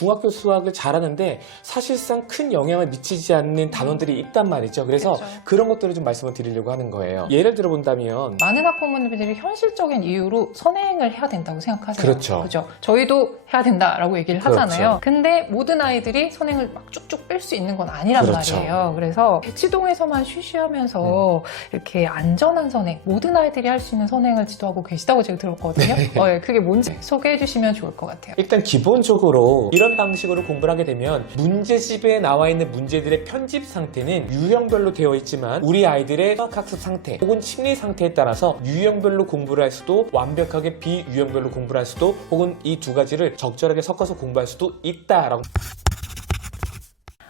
중학교 수학을 잘하는데 사실상 큰 영향을 미치지 않는 단원들이 있단 말이죠. 그래서 그렇죠. 그런 것들을 좀 말씀을 드리려고 하는 거예요. 예를 들어 본다면 많은 학부모님들이 현실적인 이유로 선행을 해야 된다고 생각하세요. 그렇죠. 그죠? 저희도 해야 된다라고 얘기를 그렇죠. 하잖아요. 근데 모든 아이들이 선행을 막 쭉쭉 뺄 수 있는 건 아니란 그렇죠. 말이에요. 그래서 대치동에서만 쉬쉬하면서 이렇게 안전한 선행, 모든 아이들이 할 수 있는 선행을 지도하고 계시다고 제가 들었거든요. 예, 그게 뭔지 소개해 주시면 좋을 것 같아요. 일단 기본적으로 이런 방식으로 공부를 하게 되면 문제집에 나와 있는 문제들의 편집 상태는 유형별로 되어 있지만 우리 아이들의 수학학습 상태 혹은 심리 상태에 따라서 유형별로 공부를 할 수도 완벽하게 비유형별로 공부를 할 수도 혹은 이 두 가지를 적절하게 섞어서 공부할 수도 있다라고.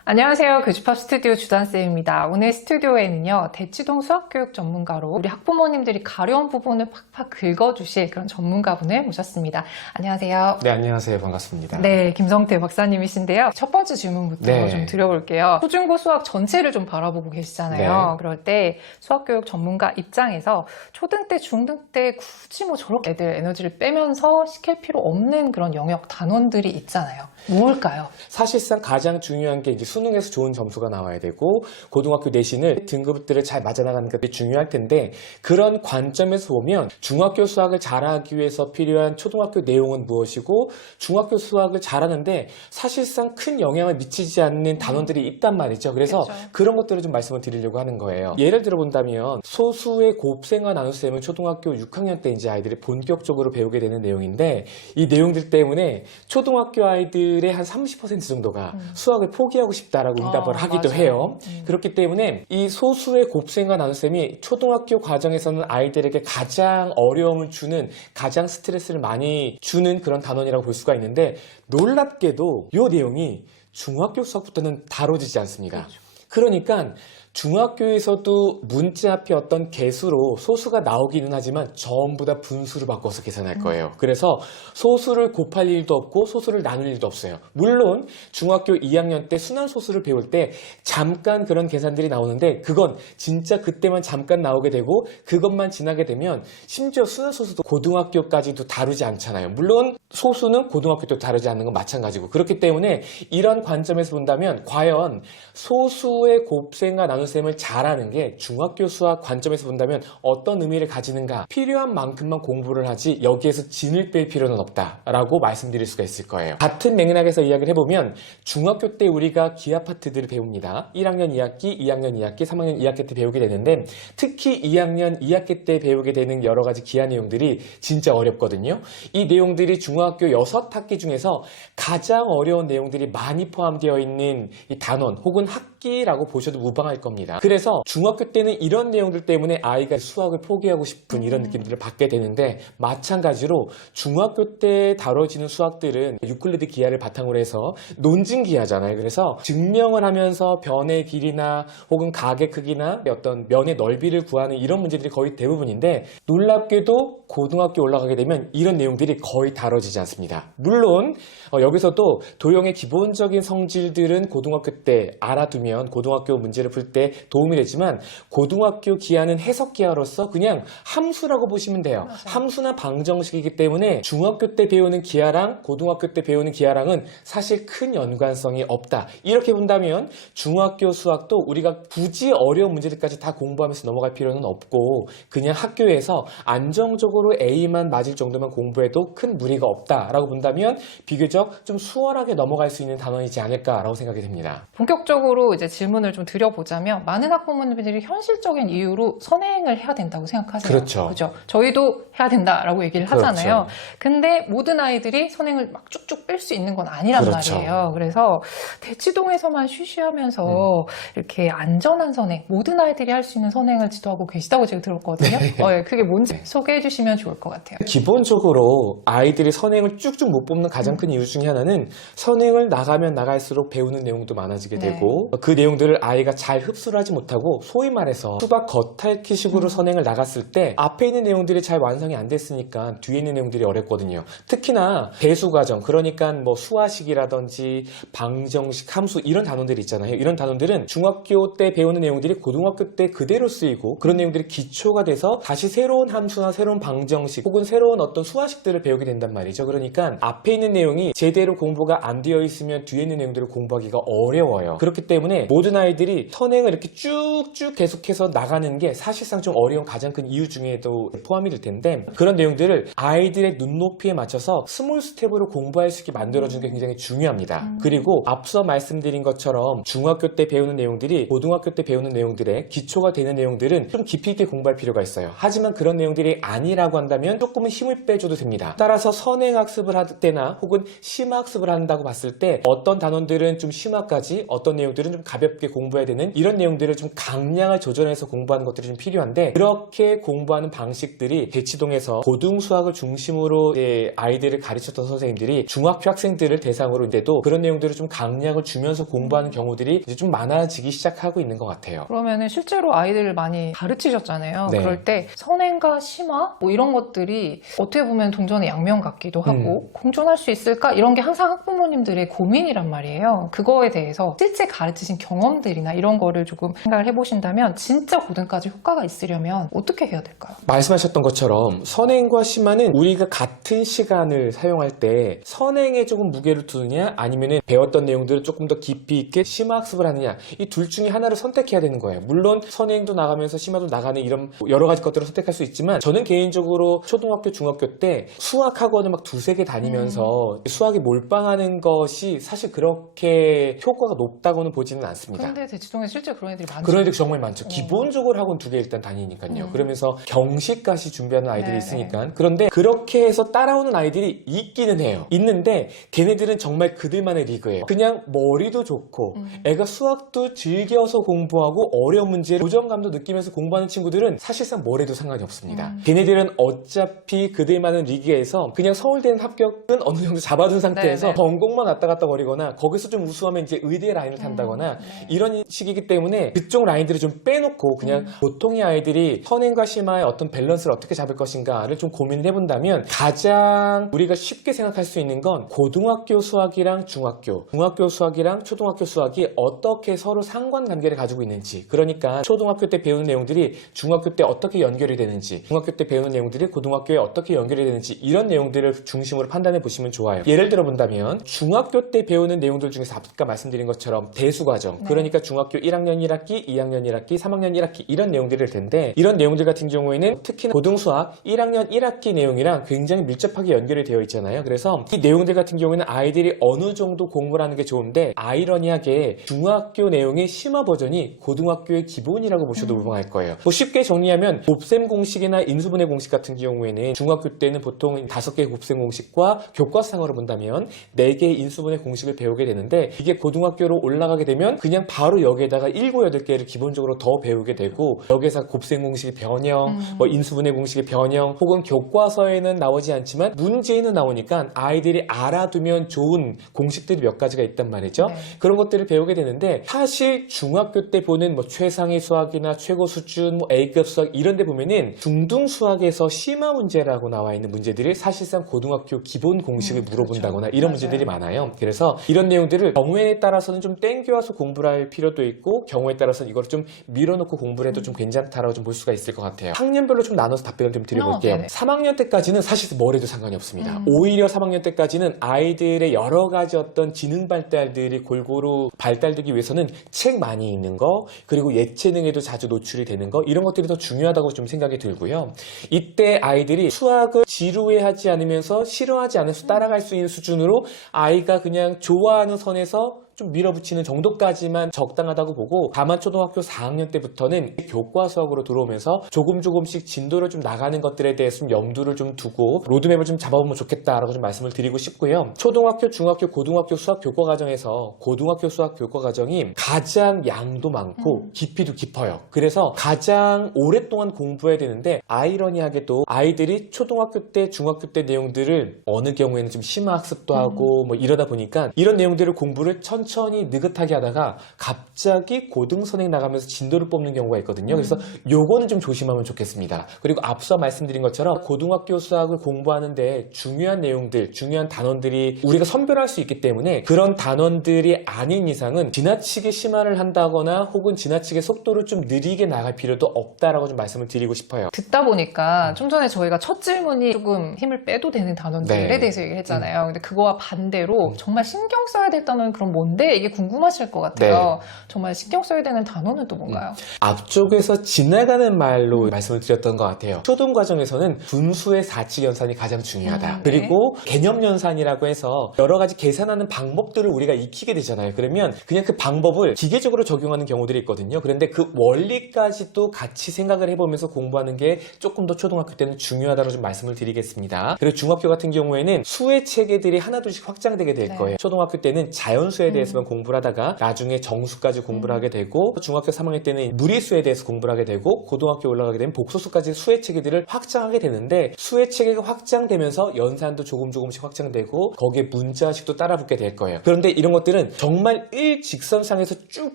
안녕하세요. 교집합 스튜디오 주단쌤입니다. 오늘 스튜디오에는요, 대치동 수학교육 전문가로 우리 학부모님들이 가려운 부분을 팍팍 긁어주실 그런 전문가분을 모셨습니다. 안녕하세요. 네, 안녕하세요. 반갑습니다. 네, 김성태 박사님이신데요. 첫 번째 질문부터 네. 좀 드려볼게요. 초중고 수학 전체를 좀 바라보고 계시잖아요. 네. 그럴 때 수학교육 전문가 입장에서 초등 때, 중등 때 굳이 뭐 저렇게 애들 에너지를 빼면서 시킬 필요 없는 그런 영역 단원들이 있잖아요. 뭘까요? 사실상 가장 중요한 게 이제 수능에서 좋은 점수가 나와야 되고 고등학교 내신을 등급들을 잘 맞아나가는 게 중요할 텐데 그런 관점에서 보면 중학교 수학을 잘하기 위해서 필요한 초등학교 내용은 무엇이고 중학교 수학을 잘하는데 사실상 큰 영향을 미치지 않는 단원들이 있단 말이죠. 그래서 그렇죠. 그런 것들을 좀 말씀을 드리려고 하는 거예요. 예를 들어 본다면 소수의 곱셈과 나눗셈은 초등학교 6학년 때 이제 아이들이 본격적으로 배우게 되는 내용인데 이 내용들 때문에 초등학교 아이들의 한 30% 정도가 수학을 포기하고 싶다라고 응답을 하기도 맞아요. 해요. 그렇기 때문에 이 소수의 곱셈과 나눗셈이 초등학교 과정에서는 아이들에게 가장 어려움을 주는 가장 스트레스를 많이 주는 그런 단원이라고 볼 수가 있는데 놀랍게도 이 내용이 중학교 수학부터는 다뤄지지 않습니다. 그러니까 중학교에서도 문자 앞에 어떤 개수로 소수가 나오기는 하지만 전부 다 분수로 바꿔서 계산할 거예요. 그래서 소수를 곱할 일도 없고 소수를 나눌 일도 없어요. 물론 중학교 2학년 때 순환소수를 배울 때 잠깐 그런 계산들이 나오는데 그건 진짜 그때만 잠깐 나오게 되고 그것만 지나게 되면 심지어 순환소수도 고등학교까지도 다루지 않잖아요. 물론 소수는 고등학교 때 다루지 않는 건 마찬가지고 그렇기 때문에 이런 관점에서 본다면 과연 소수의 곱셈과 나눗셈을 잘하는 게 중학교 수학 관점에서 본다면 어떤 의미를 가지는가 필요한 만큼만 공부를 하지 여기에서 진을 뺄 필요는 없다라고 말씀드릴 수가 있을 거예요. 같은 맥락에서 이야기를 해보면 중학교 때 우리가 기하 파트들을 배웁니다. 1학년 2학기, 2학년 2학기, 3학년 2학기 때 배우게 되는데 특히 2학년 2학기 때 배우게 되는 여러 가지 기하 내용들이 진짜 어렵거든요. 이 내용들이 중학교 6학기 중에서 가장 어려운 내용들이 많이 포함되어 있는 이 단원 혹은 학기라고 보셔도 무방할 겁니다. 그래서 중학교 때는 이런 내용들 때문에 아이가 수학을 포기하고 싶은 이런 느낌들을 받게 되는데 마찬가지로 중학교 때 다뤄지는 수학들은 유클리드 기하를 바탕으로 해서 논증 기하잖아요. 그래서 증명을 하면서 변의 길이나 혹은 각의 크기나 어떤 면의 넓이를 구하는 이런 문제들이 거의 대부분인데 놀랍게도 고등학교 올라가게 되면 이런 내용들이 거의 다뤄지지 않습니다. 물론 여기서도 도형의 기본적인 성질들은 고등학교 때 알아두면 고등학교 문제를 풀 때 도움이 되지만 고등학교 기하는 해석 기하로서 그냥 함수라고 보시면 돼요. 맞아요. 함수나 방정식이기 때문에 중학교 때 배우는 기하랑 고등학교 때 배우는 기하랑은 사실 큰 연관성이 없다. 이렇게 본다면 중학교 수학도 우리가 굳이 어려운 문제들까지 다 공부하면서 넘어갈 필요는 없고 그냥 학교에서 안정적으로 A만 맞을 정도만 공부해도 큰 무리가 없다라고 본다면 비교적 좀 수월하게 넘어갈 수 있는 단원이지 않을까라고 생각이 됩니다. 본격적으로 이제 질문을 좀 드려보자면 많은 학부모님들이 현실적인 이유로 선행을 해야 된다고 생각하세요. 그렇죠. 그죠? 저희도 해야 된다라고 얘기를 하잖아요. 그렇죠. 근데 모든 아이들이 선행을 막 쭉쭉 뺄 수 있는 건 아니란 그렇죠. 말이에요. 그래서 대치동에서만 쉬쉬하면서 이렇게 안전한 선행, 모든 아이들이 할 수 있는 선행을 지도하고 계시다고 제가 들었거든요. 예, 그게 뭔지 소개해 주시면 좋을 것 같아요. 기본적으로 아이들이 선행을 쭉쭉 못 뽑는 가장 큰 이유 중에 하나는 선행을 나가면 나갈수록 배우는 내용도 많아지게 네. 되고 그 내용들을 아이가 잘 흡수 흡수를 하지 못하고 소위 말해서 수박 겉핥기식으로 선행을 나갔을 때 앞에 있는 내용들이 잘 완성이 안 됐으니까 뒤에 있는 내용들이 어렵거든요. 특히나 배수 과정, 그러니까 뭐 수화식이라든지 방정식, 함수 이런 단원들이 있잖아요. 이런 단원들은 중학교 때 배우는 내용들이 고등학교 때 그대로 쓰이고 그런 내용들이 기초가 돼서 다시 새로운 함수나 새로운 방정식 혹은 새로운 어떤 수화식들을 배우게 된단 말이죠. 그러니까 앞에 있는 내용이 제대로 공부가 안 되어 있으면 뒤에 있는 내용들을 공부하기가 어려워요. 그렇기 때문에 모든 아이들이 선행을 이렇게 쭉쭉 계속해서 나가는 게 사실상 좀 어려운 가장 큰 이유 중에도 포함이 될 텐데, 그런 내용들을 아이들의 눈높이에 맞춰서 스몰 스텝으로 공부할 수 있게 만들어주는 게 굉장히 중요합니다. 그리고 앞서 말씀드린 것처럼 중학교 때 배우는 내용들이 고등학교 때 배우는 내용들의 기초가 되는 내용들은 좀 깊이 있게 공부할 필요가 있어요. 하지만 그런 내용들이 아니라고 한다면 조금은 힘을 빼줘도 됩니다. 따라서 선행학습을 할 때나 혹은 심화학습을 한다고 봤을 때 어떤 단원들은 좀 심화까지, 어떤 내용들은 좀 가볍게 공부해야 되는 이런 내용들을 좀 강량을 조절해서 공부하는 것들이 좀 필요한데, 그렇게 공부하는 방식들이 대치동에서 고등수학을 중심으로 아이들을 가르쳤던 선생님들이 중학교 학생들을 대상으로인데도 그런 내용들을 좀 강약을 주면서 공부하는 경우들이 이제 좀 많아지기 시작하고 있는 것 같아요. 그러면은 실제로 아이들을 많이 가르치셨잖아요. 네. 그럴 때 선행과 심화 뭐 이런 것들이 어떻게 보면 동전의 양면 같기도 하고 공존할 수 있을까? 이런 게 항상 학부모님들의 고민이란 말이에요. 그거에 대해서 실제 가르치신 경험들이나 이런 거를 조금 생각을 해보신다면 진짜 고등까지 효과가 있으려면 어떻게 해야 될까요? 말씀하셨던 것처럼 선행과 심화는 우리가 같은 시간을 사용할 때 선행에 조금 무게를 두느냐 아니면 배웠던 내용들을 조금 더 깊이 있게 심화학습을 하느냐, 이 둘 중에 하나를 선택해야 되는 거예요. 물론 선행도 나가면서 심화도 나가는 이런 여러 가지 것들을 선택할 수 있지만, 저는 개인적으로 초등학교, 중학교 때 수학학원을 막 두세 개 다니면서 수학에 몰빵하는 것이 사실 그렇게 효과가 높다고는 보지는 않습니다. 근데 대치동에 실제 그런 애들이 많죠. 그런 애들이 정말 많죠. 기본적으로 학원 두 개 일단 다니니까요. 그러면서 경시까지 준비하는 아이들이 네, 있으니까. 그런데 그렇게 해서 따라오는 아이들이 있기는 해요. 있는데 걔네들은 정말 그들만의 리그예요. 그냥 머리도 좋고 애가 수학도 즐겨서 공부하고 어려운 문제를 도전감도 느끼면서 공부하는 친구들은 사실상 뭘 해도 상관이 없습니다. 걔네들은 어차피 그들만의 리그에서 그냥 서울대는 합격은 어느 정도 잡아둔 상태에서 네, 네. 전공만 왔다 갔다 거리거나 거기서 좀 우수하면 이제 의대 라인을 탄다거나 이런 식이기 때문에 그쪽 라인들을 좀 빼놓고 그냥 보통의 아이들이 선행과 심화의 어떤 밸런스를 어떻게 잡을 것인가를 좀 고민을 해본다면, 가장 우리가 쉽게 생각할 수 있는 건 고등학교 수학이랑 중학교 수학이랑 초등학교 수학이 어떻게 서로 상관관계를 가지고 있는지, 그러니까 초등학교 때 배우는 내용들이 중학교 때 어떻게 연결이 되는지, 중학교 때 배우는 내용들이 고등학교에 어떻게 연결이 되는지, 이런 내용들을 중심으로 판단해 보시면 좋아요. 예를 들어 본다면 중학교 때 배우는 내용들 중에서 아까 말씀드린 것처럼 대수과정, 그러니까 중학교 1학년 1학기, 2학년 1학기, 3학년 1학기 이런 내용들일 텐데, 이런 내용들 같은 경우에는 특히 고등수학 1학년 1학기 내용이랑 굉장히 밀접하게 연결이 되어 있잖아요. 그래서 이 내용들 같은 경우에는 아이들이 어느 정도 공부를 하는 게 좋은데, 아이러니하게 중학교 내용의 심화 버전이 고등학교의 기본이라고 보셔도 무방할 거예요. 뭐 쉽게 정리하면 곱셈 공식이나 인수분해 공식 같은 경우에는 중학교 때는 보통 5개의 곱셈 공식과 교과상으로 본다면 4개의 인수분해 공식을 배우게 되는데, 이게 고등학교로 올라가게 되면 그냥 바로 여기에다가 7, 8개를 기본적으로 더 배우게 되고, 여기에서 곱셈 공식의 변형, 뭐 인수분해 공식의 변형, 혹은 교과서에는 나오지 않지만 문제에는 나오니까 아이들이 알아두면 좋은 공식들이 몇 가지가 있단 말이죠. 네. 그런 것들을 배우게 되는데, 사실 중학교 때 보는 뭐 최상위 수학이나 최고 수준, 뭐 A급 수학 이런 데 보면은 중등 수학에서 심화 문제라고 나와 있는 문제들이 사실상 고등학교 기본 공식을 물어본다거나 그렇죠. 이런 맞아요. 문제들이 많아요. 그래서 이런 내용들을 경우에 따라서는 좀 땡겨와서 공부를 할 필요도 있고, 경우에 따라서는 이걸 좀 밀어놓고 공부를 해도 좀 괜찮다라고 좀 볼 수가 있을 것 같아요. 학년별로 좀 나눠서 답변을 좀 드려볼게요. 네네. 3학년 때까지는 사실 뭘 해도 상관이 없습니다. 오히려 3학년 때까지는 아이들의 여러 가지 어떤 지능 발달들이 골고루 발달되기 위해서는 책 많이 읽는 거, 그리고 예체능에도 자주 노출이 되는 거, 이런 것들이 더 중요하다고 좀 생각이 들고요. 이때 아이들이 수학을 지루해하지 않으면서 싫어하지 않으면서 따라갈 수 있는 수준으로 아이가 그냥 좋아하는 선에서 좀 밀어붙이는 정도까지만 적당하다고 보고, 다만 초등학교 4학년 때부터는 교과 수학으로 들어오면서 조금씩 진도를 좀 나가는 것들에 대해서 좀 염두를 좀 두고 로드맵을 좀 잡아보면 좋겠다라고 좀 말씀을 드리고 싶고요. 초등학교, 중학교, 고등학교 수학 교과 과정에서 고등학교 수학 교과 과정이 가장 양도 많고 깊이도 깊어요. 그래서 가장 오랫동안 공부해야 되는데, 아이러니하게도 아이들이 초등학교 때, 중학교 때 내용들을 어느 경우에는 좀 심화 학습도 하고 뭐 이러다 보니까 이런 내용들을 공부를 천천히 천천히 느긋하게 하다가 갑자기 고등선행 나가면서 진도를 뽑는 경우가 있거든요. 그래서 요거는 좀 조심하면 좋겠습니다. 그리고 앞서 말씀드린 것처럼 고등학교 수학을 공부하는데 중요한 내용들, 중요한 단원들이 우리가 선별할 수 있기 때문에 그런 단원들이 아닌 이상은 지나치게 심화를 한다거나 혹은 지나치게 속도를 좀 느리게 나갈 필요도 없다라고 좀 말씀을 드리고 싶어요. 듣다 보니까 좀 전에 저희가 첫 질문이 조금 힘을 빼도 되는 단원들에 네. 대해서 얘기를 했잖아요. 근데 그거와 반대로 정말 신경 써야 될 단어는 그럼 뭔데? 이게 궁금하실 것 같아요. 정말 신경 써야 되는 단어는 또 뭔가요? 앞쪽에서 지나가는 말로 말씀을 드렸던 것 같아요. 초등 과정에서는 분수의 사칙 연산이 가장 중요하다. 네. 그리고 개념 연산이라고 해서 여러 가지 계산하는 방법들을 우리가 익히게 되잖아요. 그러면 그냥 그 방법을 기계적으로 적용하는 경우들이 있거든요. 그런데 그 원리까지도 같이 생각을 해보면서 공부하는 게 조금 더 초등학교 때는 중요하다고 좀 말씀을 드리겠습니다. 그리고 중학교 같은 경우에는 수의 체계들이 하나둘씩 확장되게 될 네. 거예요. 초등학교 때는 자연수에 대해서만 공부를 하다가 나중에 정수까지 공부를 하게 되고 중학교 3학년 때는 무리수에 대해서 공부를 하게 되고 고등학교 올라가게 되면 복소수까지 수의 체계들을 확장하게 되는데 수의 체계가 확장되면서 연산도 조금씩 확장되고 거기에 문자식도 따라붙게 될 거예요. 그런데 이런 것들은 정말 일직선상에서 쭉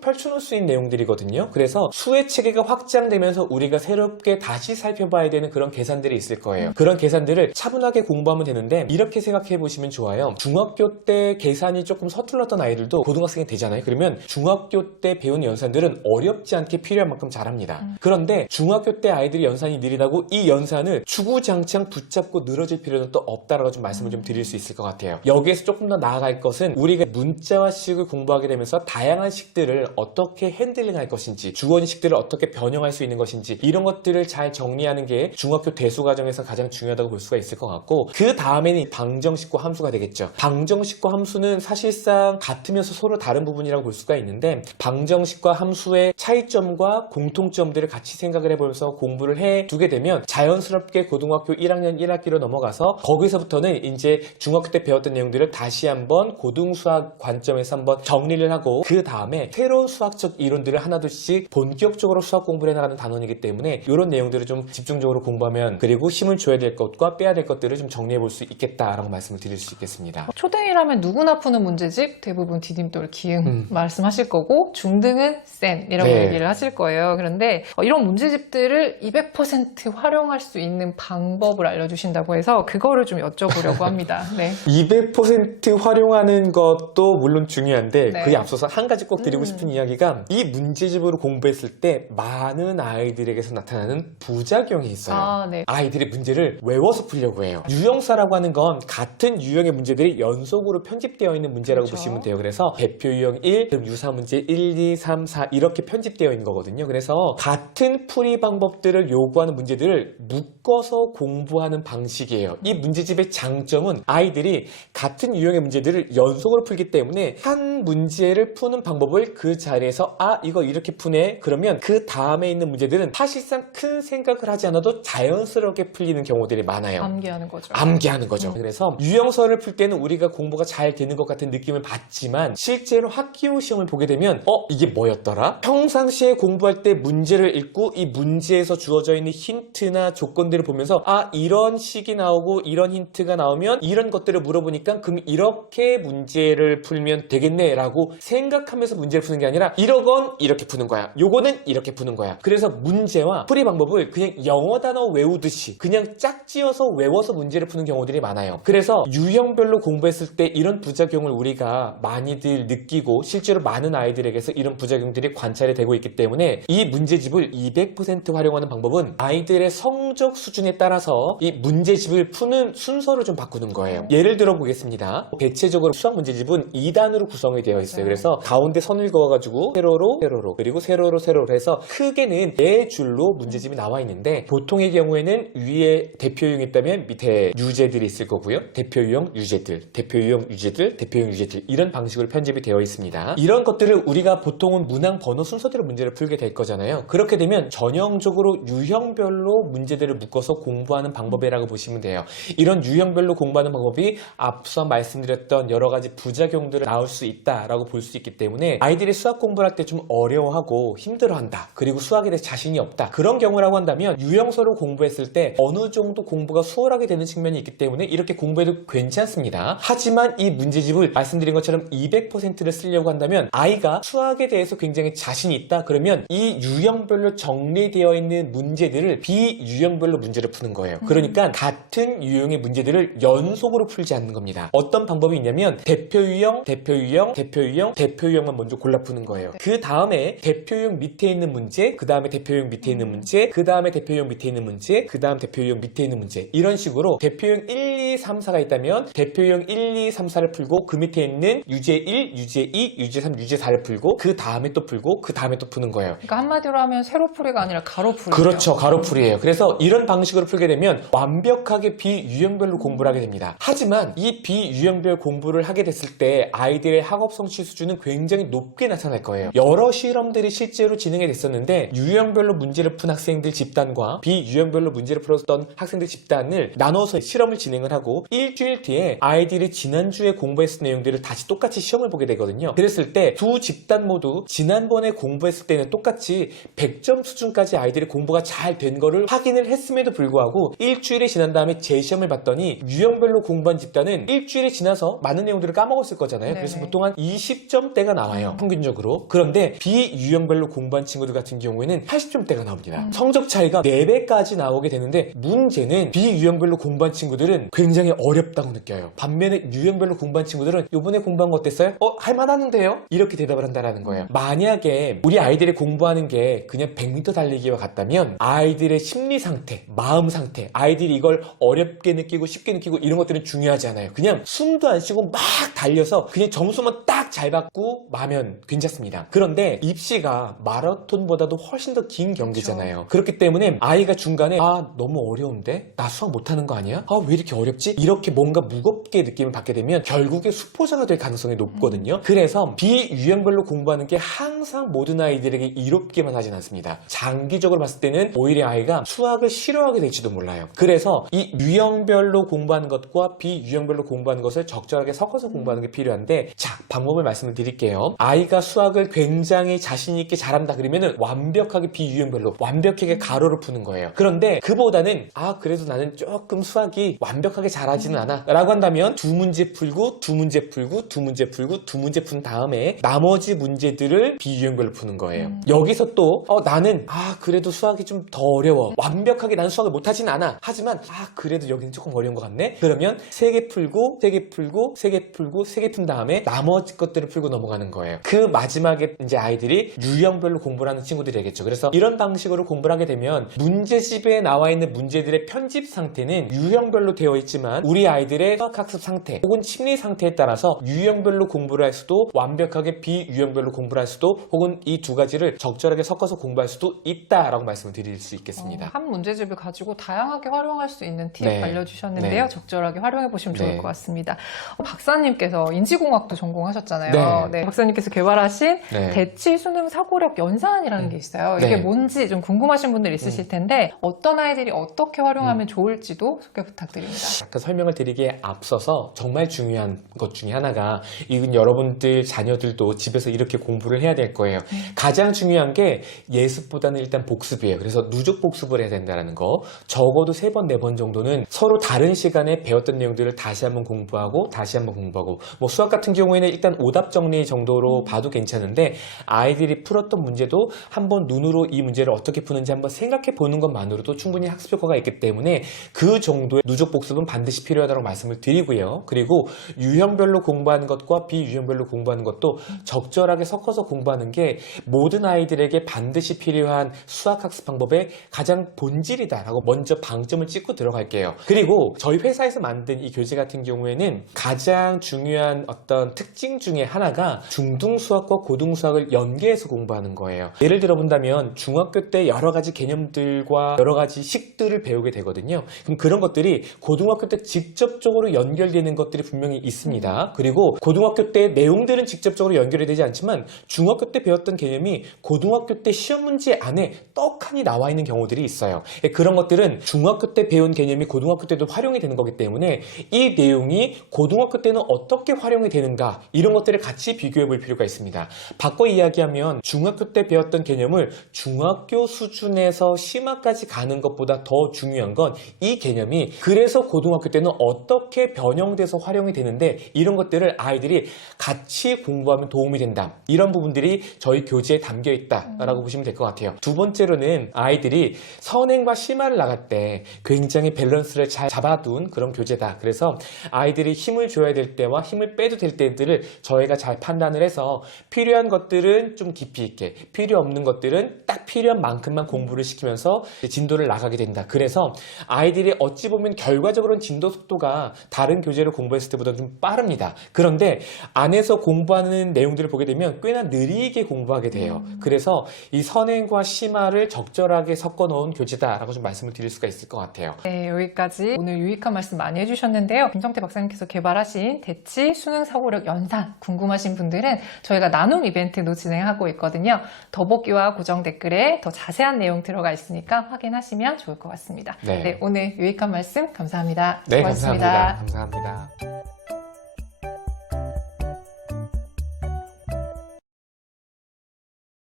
펼쳐놓을 수 있는 내용들이거든요. 그래서 수의 체계가 확장되면서 우리가 새롭게 다시 살펴봐야 되는 그런 계산들이 있을 거예요. 그런 계산들을 차분하게 공부하면 되는데 이렇게 생각해 보시면 좋아요. 중학교 때 계산이 조금 서툴렀던 아이들도 고등학생이 되잖아요. 그러면 중학교 때 배운 연산들은 어렵지 않게 필요한 만큼 잘합니다. 그런데 중학교 때 아이들이 연산이 느리다고 이 연산을 주구장창 붙잡고 늘어질 필요는 또 없다라고 좀 말씀을 좀 드릴 수 있을 것 같아요. 여기에서 조금 더 나아갈 것은 우리가 문자와 식을 공부하게 되면서 다양한 식들을 어떻게 핸들링할 것인지 주어식들을 어떻게 변형할 수 있는 것인지 이런 것들을 잘 정리하는 게 중학교 대수 과정에서 가장 중요하다고 볼 수가 있을 것 같고 그 다음에는 방정식과 함수가 되겠죠. 방정식과 함수는 사실상 같으면서 서로 다른 부분이라고 볼 수가 있는데 방정식과 함수의 차이점과 공통점들을 같이 생각을 해보면서 공부를 해두게 되면 자연스럽게 고등학교 1학년 1학기로 넘어가서 거기서부터는 이제 중학교 때 배웠던 내용들을 다시 한번 고등수학 관점에서 한번 정리를 하고 그 다음에 새로운 수학적 이론들을 하나둘씩 본격적으로 수학 공부를 해나가는 단원이기 때문에 이런 내용들을 좀 집중적으로 공부하면 그리고 힘을 줘야 될 것과 빼야 될 것들을 좀 정리해 볼 수 있겠다라고 말씀을 드릴 수 있겠습니다. 초등이라면 누구나 푸는 문제집 대부분 디딤돌 기응 말씀하실 거고 중등은 센이라고 네. 얘기를 하실 거예요. 그런데 이런 문제집들을 200% 활용할 수 있는 방법을 알려주신다고 해서 그거를 좀 여쭤보려고 합니다. 네. 200% 활용하는 것도 물론 중요한데 네. 그에 앞서서 한 가지 꼭 드리고 싶은 이야기가 이 문제집으로 공부했을 때 많은 아이들에게서 나타나는 부작용이 있어요. 아, 네. 아이들이 문제를 외워서 풀려고 해요. 유형사라고 하는 건 같은 유형의 문제들이 연속으로 편집되어 있는 문제라고 그렇죠. 보시면 돼요. 그래서 대표 유형 1, 그럼 유사 문제 1, 2, 3, 4 이렇게 편집되어 있는 거거든요. 그래서 같은 풀이 방법들을 요구하는 문제들을 묶어서 공부하는 방식이에요. 이 문제집의 장점은 아이들이 같은 유형의 문제들을 연속으로 풀기 때문에 한 문제를 푸는 방법을 그 자리에서 이거 이렇게 푸네 그러면 그 다음에 있는 문제들은 사실상 큰 생각을 하지 않아도 자연스럽게 풀리는 경우들이 많아요. 암기하는 거죠. 암기하는 거죠. 그래서 유형서를 풀 때는 우리가 공부가 잘 되는 것 같은 느낌을 받지만 실제로 학기호 시험을 보게 되면 이게 뭐였더라? 평상시에 공부할 때 문제를 읽고 이 문제에서 주어져 있는 힌트나 조건들을 보면서 이런 식이 나오고 이런 힌트가 나오면 이런 것들을 물어보니까 그럼 이렇게 문제를 풀면 되겠네 라고 생각하면서 문제를 푸는 게 아니라 이러건 이렇게 푸는 거야. 요거는 이렇게 푸는 거야. 그래서 문제와 풀이 방법을 그냥 영어 단어 외우듯이 그냥 짝지어서 외워서 문제를 푸는 경우들이 많아요. 그래서 유형별로 공부했을 때 이런 부작용을 우리가 많이들 느끼고 실제로 많은 아이들에게서 이런 부작용들이 관찰이 되고 있기 때문에 이 문제집을 200% 활용하는 방법은 아이들의 성적 수준에 따라서 이 문제집을 푸는 순서를 좀 바꾸는 거예요. 예를 들어 보겠습니다. 대체적으로 수학 문제집은 2단으로 구성이 되어 있어요. 그래서 가운데 선을 그어가지고 세로로 그리고 세로로 해서 크게는 4줄로 문제집이 나와 있는데 보통의 경우에는 위에 대표 유형이 있다면 밑에 유제들이 있을 거고요. 대표 유형 유제들, 대표 유형 유제들, 대표 유형 유제들 이런 방식으로 편집이 되어 있습니다. 이런 것들을 우리가 보통은 문항 번호 순서대로 문제를 풀게 될 거잖아요. 그렇게 되면 전형적으로 유형별로 문제들을 묶어서 공부하는 방법이라고 보시면 돼요. 이런 유형별로 공부하는 방법이 앞서 말씀드렸던 여러 가지 부작용들을 나올 수 있다라고 볼 수 있기 때문에 아이들이 수학 공부를 할 때 좀 어려워하고 힘들어한다. 그리고 수학에 대해 자신이 없다. 그런 경우라고 한다면 유형서로 공부했을 때 어느 정도 공부가 수월하게 되는 측면이 있기 때문에 이렇게 공부해도 괜찮습니다. 하지만 이 문제집을 말씀드린 것처럼 200%를 쓰려고 한다면 아이가 수학에 대해서 굉장히 자신이 있다 그러면 이 유형별로 정리되어 있는 문제들을 비유형별로 문제를 푸는 거예요. 그러니까 같은 유형의 문제들을 연속으로 풀지 않는 겁니다. 어떤 방법이 있냐면 대표 유형, 대표 유형, 대표 유형, 대표 유형만 먼저 골라 푸는 거예요. 그 다음에 대표 유형 밑에 있는 문제, 그 다음에 대표 유형 밑에 있는 문제, 그 다음에 대표 유형 밑에 있는 문제, 그 다음 대표 유형 밑에 있는 문제, 이런 식으로 대표 유형 1, 2, 3, 4가 있다면 대표 유형 1, 2, 3, 4를 풀고 그 밑에 있는 유제 1, 유제 2, 유제 3, 유제 4를 풀고 그 다음에 또 풀고 그 다음에 또 푸는 거예요. 그러니까 한마디로 하면 세로풀이가 아니라 가로풀이. 그렇죠. 가로풀이에요. 그래서 이런 방식으로 풀게 되면 완벽하게 비유형별로 공부를 하게 됩니다. 하지만 이 비유형별 공부를 하게 됐을 때 아이들의 학업 성취 수준은 굉장히 높게 나타날 거예요. 여러 실험들이 실제로 진행이 됐었는데 유형별로 문제를 푼 학생들 집단과 비유형별로 문제를 풀었던 학생들 집단을 나눠서 실험을 진행을 하고 일주일 뒤에 아이들이 지난주에 공부했을 내용들을 다시 똑같이 시험을 보게 되거든요. 그랬을 때 두 집단 모두 지난번에 공부했을 때는 똑같이 100점 수준까지 아이들이 공부가 잘 된 거를 확인을 했음에도 불구하고 일주일이 지난 다음에 재시험을 봤더니 유형별로 공부한 집단은 일주일이 지나서 많은 내용들을 까먹었을 거잖아요. 네네. 그래서 보통 한 20점대가 나와요. 평균적으로. 그런데 비유형별로 공부한 친구들 같은 경우에는 80점대가 나옵니다. 성적 차이가 4배까지 나오게 되는데 문제는 비유형별로 공부한 친구들은 굉장히 어렵다고 느껴요. 반면에 유형별로 공부한 친구들은 요번에 공부한 거 어땠어요? 할만하는데요? 이렇게 대답을 한다는 거예요. 만약에 우리 아이들이 공부하는 게 그냥 100m 달리기와 같다면 아이들의 심리 상태, 마음 상태, 아이들이 이걸 어렵게 느끼고 쉽게 느끼고 이런 것들은 중요하지 않아요. 그냥 숨도 안 쉬고 막 달려서 그냥 점수만 딱 잘 받고 마면 괜찮습니다. 그런데 입시가 마라톤보다도 훨씬 더 긴 경기잖아요. 그렇기 때문에 아이가 중간에 너무 어려운데? 나 수학 못하는 거 아니야? 왜 이렇게 어렵지? 이렇게 뭔가 무겁게 느낌을 받게 되면 결국에 수포자가 될 가능성이 높거든요. 그래서 비유형별로 공부하는 게 항상 모든 아이들에게 이롭게만 하진 않습니다. 장기적으로 봤을 때는 오히려 아이가 수학을 싫어하게 될지도 몰라요. 그래서 이 유형별로 공부하는 것과 비유형별로 공부하는 것을 적절하게 섞어서 공부하는 게 필요한데, 자, 방법을 말씀을 드릴게요. 아이가 수학을 굉장히 자신 있게 잘한다 그러면은 완벽하게 비유형별로 완벽하게 가로로 푸는 거예요. 그런데 그보다는 그래도 나는 조금 수학이 완벽하게 잘하지는 않아 라고 한다면 두 문제 풀고 두 문제 풀고 두 문제 풀고 두 문제 푼 다음에 나머지 문제들을 비유형별로 푸는 거예요. 여기서 또 나는 그래도 수학이 좀 더 어려워. 완벽하게 난 수학을 못하진 않아. 하지만 그래도 여기는 조금 어려운 것 같네. 그러면 3개 풀고 3개 풀고 3개 풀고 3개 푼 다음에 나머지 것들을 풀고 넘어가는 거예요. 그 마지막에 이제 아이들이 유형별로 공부를 하는 친구들이겠죠. 그래서 이런 방식으로 공부를 하게 되면 문제집에 나와 있는 문제들의 편집 상태는 유형별로 되어 있지만 우리 아이들의 수학학습 상태 혹은 심리 상태에 따라서 유형별로 공부를 할 수도 완벽하게 비유형별로 공부를 할 수도 혹은 이 두 가지를 적절하게 섞어서 공부할 수도 있다라고 말씀을 드릴 수 있겠습니다. 한 문제집을 가지고 다양하게 활용할 수 있는 팁 네. 알려주셨는데요. 네. 적절하게 활용해 보시면 좋을 네. 것 같습니다. 박사님께서 인지공학도 전공하셨잖아요. 네. 박사님께서 개발하신 네. 대치 수능 사고력 연산이라는 게 있어요. 이게 네. 뭔지 좀 궁금하신 분들 있으실 텐데 어떤 아이들이 어떻게 활용하면 좋을지도 소개 부탁드립니다. 약간 설명을 드리기에 앞서서 정말 중요한 것 중에 하나가, 이건 여러분들 자녀들도 집에서 이렇게 공부를 해야 될 거예요. 가장 중요한 게 예습보다는 일단 복습이에요. 그래서 누적 복습을 해야 된다는 거. 적어도 3번, 4번 정도는 서로 다른 시간에 배웠던 내용들을 다시 한번 공부하고 다시 한번 공부하고, 뭐 수학 같은 경우에는 일단 오답 정리 정도로 봐도 괜찮은데 아이들이 풀었던 문제도 한번 눈으로 이 문제를 어떻게 푸는지 한번 생각해 보는 것만으로도 충분히 학습 효과가 있기 때문에 그 정도의 누적 복습은 반드시 필요하다고 말씀을 드리고요. 그리고 유형별로 공부하는 것과 비유형별로 공부하는 것도 적절하게 섞어서 공부하는 게 모든 아이들에게 반드시 필요한 수학 학습 방법의 가장 본질이다라고 먼저 방점을 찍고 들어갈게요. 그리고 저희 회사에서 만든 이 교재 같은 경우에는 가장 중요한 어떤 특징 중에 하나가 중등 수학과 고등 수학을 연계해서 공부하는 거예요. 예를 들어 본다면 중학교 때 여러 가지 개념들과 여러 가지 식들을 배우게 되거든요. 그럼 그런 것들이 고등학교 때 직접적으로 연결되는 것들이 분명히 있습니다. 그리고 고등학교 때 내용들은 직접적으로 연결이 되지 않지만 중학교 때 배웠던 개념이 고등학교 때 시험 문제 안에 떡하니 나와 있는 경우들이 있어요. 그런 것들은 중학교 때 배운 개념이 고등학교 때도 활용이 되는 거기 때문에 이 내용이 고등학교 때는 어떻게 활용이 되는가, 이런 것들 것들을 같이 비교해 볼 필요가 있습니다. 바꿔 이야기하면 중학교 때 배웠던 개념을 중학교 수준에서 심화까지 가는 것보다 더 중요한 건 이 개념이 그래서 고등학교 때는 어떻게 변형돼서 활용이 되는데 이런 것들을 아이들이 같이 공부하면 도움이 된다. 이런 부분들이 저희 교재에 담겨 있다라고 보시면 될 것 같아요. 두 번째로는 아이들이 선행과 심화를 나갈 때 굉장히 밸런스를 잘 잡아둔 그런 교재다. 그래서 아이들이 힘을 줘야 될 때와 힘을 빼도 될 때들을 저희가 잘 판단을 해서 필요한 것들은 좀 깊이 있게, 필요 없는 것들은 딱 필요한 만큼만 공부를 시키면서 진도를 나가게 된다. 그래서 아이들이 어찌 보면 결과적으로는 진도 속도가 다른 교재를 공부했을 때보다 좀 빠릅니다. 그런데 안에서 공부하는 내용들을 보게 되면 꽤나 느리게 공부하게 돼요. 그래서 이 선행과 심화를 적절하게 섞어 놓은 교재다라고 좀 말씀을 드릴 수가 있을 것 같아요. 네, 여기까지 오늘 유익한 말씀 많이 해주셨는데요. 김성태 박사님께서 개발하신 대치 수능 사고력 연산 궁금하신 분들은 저희가 나눔 이벤트도 진행하고 있거든요. 더보기와 고정 댓글에 더 자세한 내용 들어가 있으니까 확인하시면 좋을 것 같습니다. 네. 네, 오늘 유익한 말씀 감사합니다. 네, 수고하셨습니다. 감사합니다. 감사합니다.